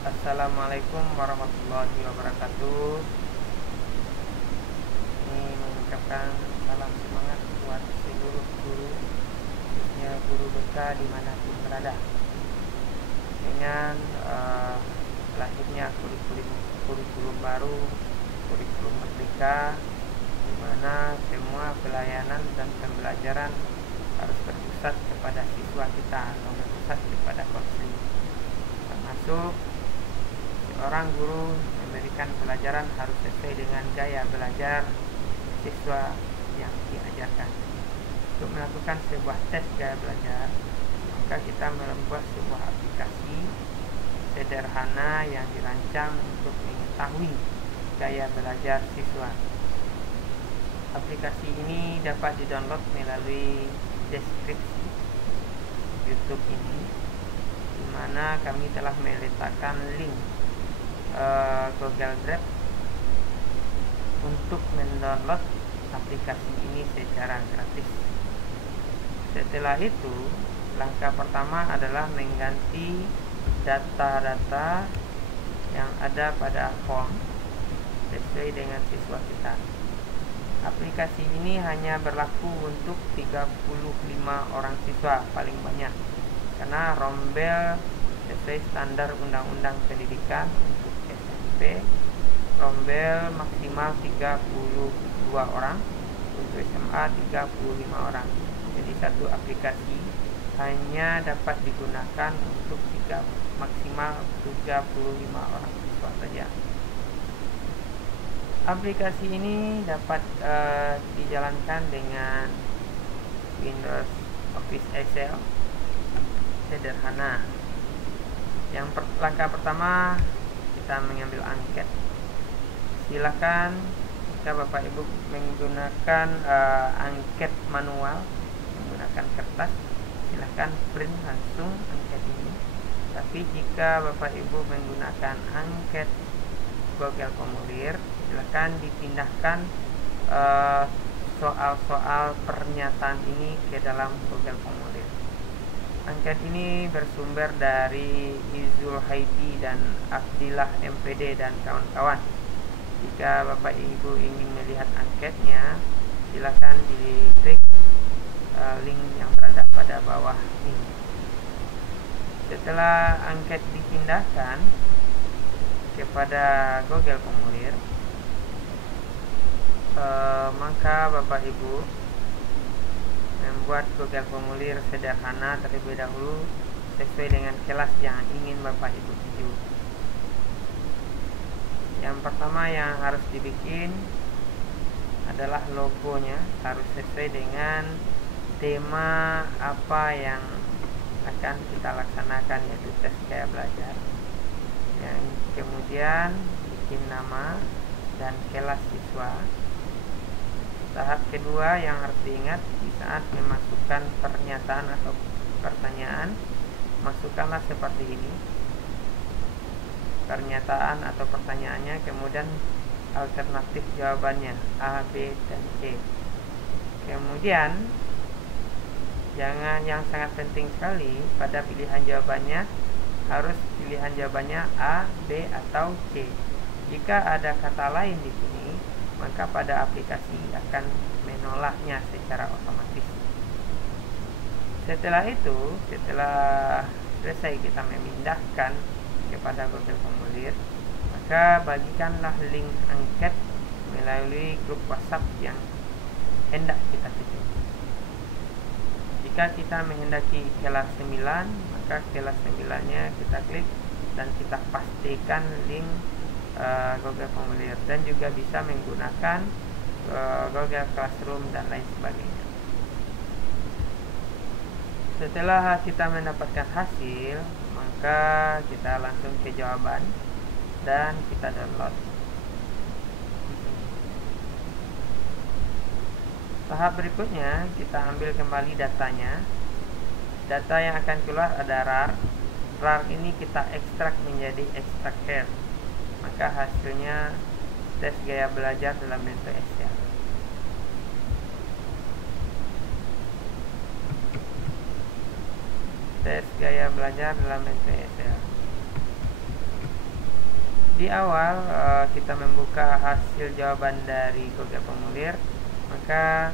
Assalamualaikum warahmatullahi wabarakatuh. Ini mengucapkan salam semangat buat seluruh guru, khususnya guru BK dimanapun berada. Dengan lahirnya kurikulum baru, kurikulum merdeka, di mana semua pelayanan dan pembelajaran harus berpusat kepada siswa kita atau berpusat kepada konseling, termasuk seorang guru memberikan pelajaran harus sesuai dengan gaya belajar siswa yang diajarkan. Untuk melakukan sebuah tes gaya belajar, maka kita membuat sebuah aplikasi sederhana yang dirancang untuk mengetahui gaya belajar siswa. Aplikasi ini dapat didownload melalui deskripsi YouTube ini, di mana kami telah meletakkan link Google Drive untuk mendownload aplikasi ini secara gratis. Setelah itu, langkah pertama adalah mengganti data-data yang ada pada form sesuai dengan siswa kita. Aplikasi ini hanya berlaku untuk 35 orang siswa paling banyak, karena rombel sesuai standar Undang-Undang Pendidikan untuk SMP, rombel maksimal 32 orang, untuk SMA 35 orang. Jadi satu aplikasi hanya dapat digunakan untuk maksimal 35 orang siswa saja. Aplikasi ini dapat dijalankan dengan Windows Office Excel sederhana. Langkah pertama, kita mengambil angket. Silakan jika Bapak Ibu menggunakan angket manual, menggunakan kertas, silakan print langsung angket ini. Tapi jika Bapak Ibu menggunakan angket Google Formulir, silakan dipindahkan soal-soal pernyataan ini ke dalam Google Formulir. Angket ini bersumber dari Izul Haiti dan Abdillah MPD dan kawan-kawan. Jika Bapak Ibu ingin melihat angketnya, silakan diklik link yang berada pada bawah ini. Setelah angket dipindahkan kepada Google Formulir, maka Bapak Ibu membuat Google Formulir sederhana terlebih dahulu sesuai dengan kelas yang ingin Bapak Ibu tuju. Yang pertama yang harus dibikin adalah logonya, harus sesuai dengan tema apa yang akan kita laksanakan, yaitu tes gaya belajar. Yang kemudian bikin nama dan kelas siswa. Tahap kedua yang harus diingat, di saat memasukkan pernyataan atau pertanyaan, masukkanlah seperti ini pernyataan atau pertanyaannya, kemudian alternatif jawabannya A, B, dan C. Kemudian yang sangat penting sekali pada pilihan jawabannya, harus pilihan jawabannya A, B, atau C. Jika ada kata lain di sini, maka pada aplikasi akan menolaknya secara otomatis. Setelah itu, setelah selesai kita memindahkan kepada Google Formulir, maka bagikanlah link angket melalui grup WhatsApp yang hendak kita tuju. Jika kita menghendaki kelas 9, maka kelas 9-nya kita klik dan kita pastikan link Google Formulir, dan juga bisa menggunakan Google Classroom dan lain sebagainya. Setelah kita mendapatkan hasil, maka kita langsung ke jawaban dan kita download. Tahap berikutnya, kita ambil kembali datanya. Data yang akan keluar ada RAR. RAR ini kita ekstrak menjadi extractor, maka hasilnya tes gaya belajar dalam bentuk Excel. Tes gaya belajar dalam bentuk Excel. Di awal kita membuka hasil jawaban dari Google Formulir, maka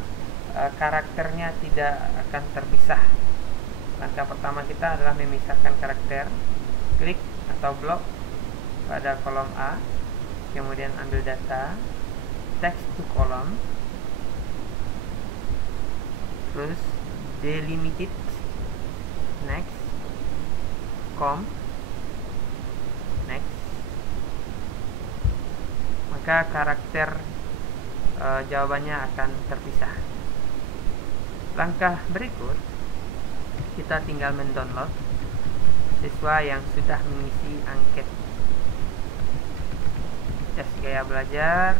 karakternya tidak akan terpisah. Langkah pertama kita adalah memisahkan karakter. Klik atau blok pada kolom A, kemudian ambil data, text to column, terus delimited, next, next. Maka karakter jawabannya akan terpisah. Langkah berikut, kita tinggal mendownload siswa yang sudah mengisi angket tes gaya belajar.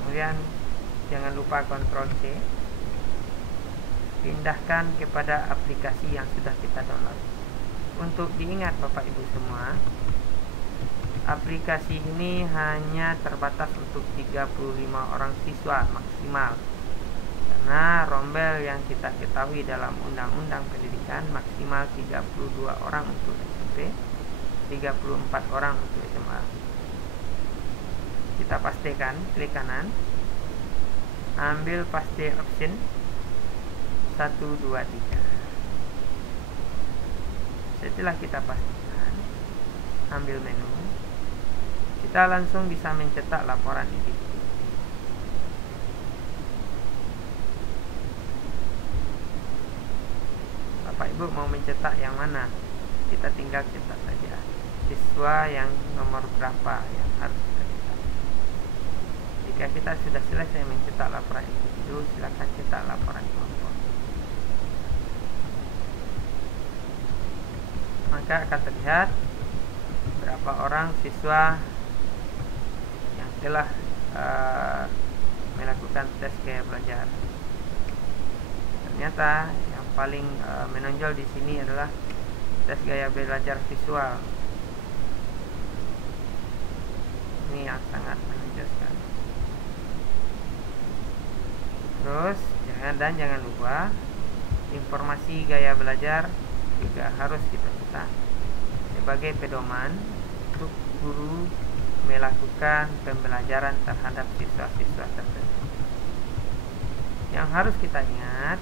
Kemudian jangan lupa Ctrl C, pindahkan kepada aplikasi yang sudah kita download. Untuk diingat Bapak Ibu semua, aplikasi ini hanya terbatas untuk 35 orang siswa maksimal, karena rombel yang kita ketahui dalam Undang-Undang Pendidikan maksimal 32 orang untuk SMP, 34 orang untuk SMA. Kita pastikan, klik kanan, ambil paste option 1, 2, 3. Setelah kita pastikan, ambil menu, kita langsung bisa mencetak laporan individu. Bapak Ibu mau mencetak yang mana? Kita tinggal cetak saja siswa yang nomor berapa yang harus kita cetak. Jika kita sudah selesai mencetak laporan individu, silakan cetak laporan kelompok. Maka akan terlihat berapa orang siswa yang telah melakukan tes gaya belajar. Ternyata yang paling menonjol di sini adalah tes gaya belajar visual. Ini yang sangat menonjolkan. Terus jangan lupa informasi gaya belajar juga harus kita cetak sebagai pedoman untuk guru melakukan pembelajaran terhadap siswa-siswa tertentu. Yang harus kita ingat,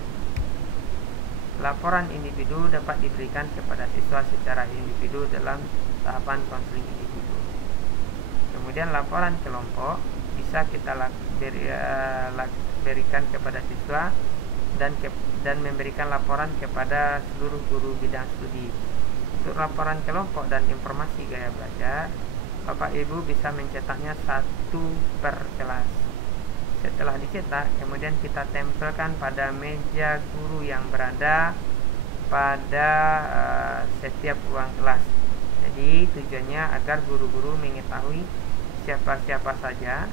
laporan individu dapat diberikan kepada siswa secara individu dalam tahapan konseling individu. Kemudian laporan kelompok bisa kita berikan kepada siswa dan memberikan laporan kepada seluruh guru bidang studi. Untuk laporan kelompok dan informasi gaya belajar, Bapak Ibu bisa mencetaknya 1 per kelas. Setelah dicetak, kemudian kita tempelkan pada meja guru yang berada pada setiap ruang kelas. Jadi tujuannya agar guru-guru mengetahui siapa-siapa saja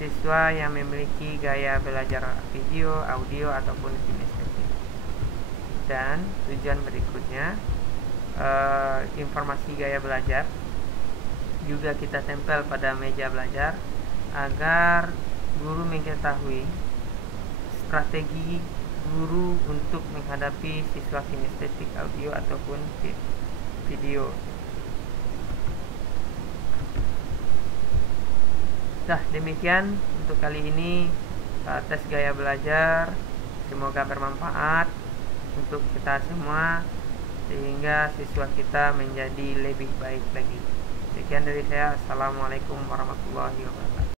siswa yang memiliki gaya belajar video, audio, ataupun kinestetik. Dan tujuan berikutnya, informasi gaya belajar juga kita tempel pada meja belajar agar guru mengetahui strategi guru untuk menghadapi siswa kinestetik audio ataupun video. Demikian untuk kali ini tes gaya belajar. Semoga bermanfaat untuk kita semua sehingga siswa kita menjadi lebih baik lagi. Sekian dari saya. Assalamualaikum warahmatullahi wabarakatuh.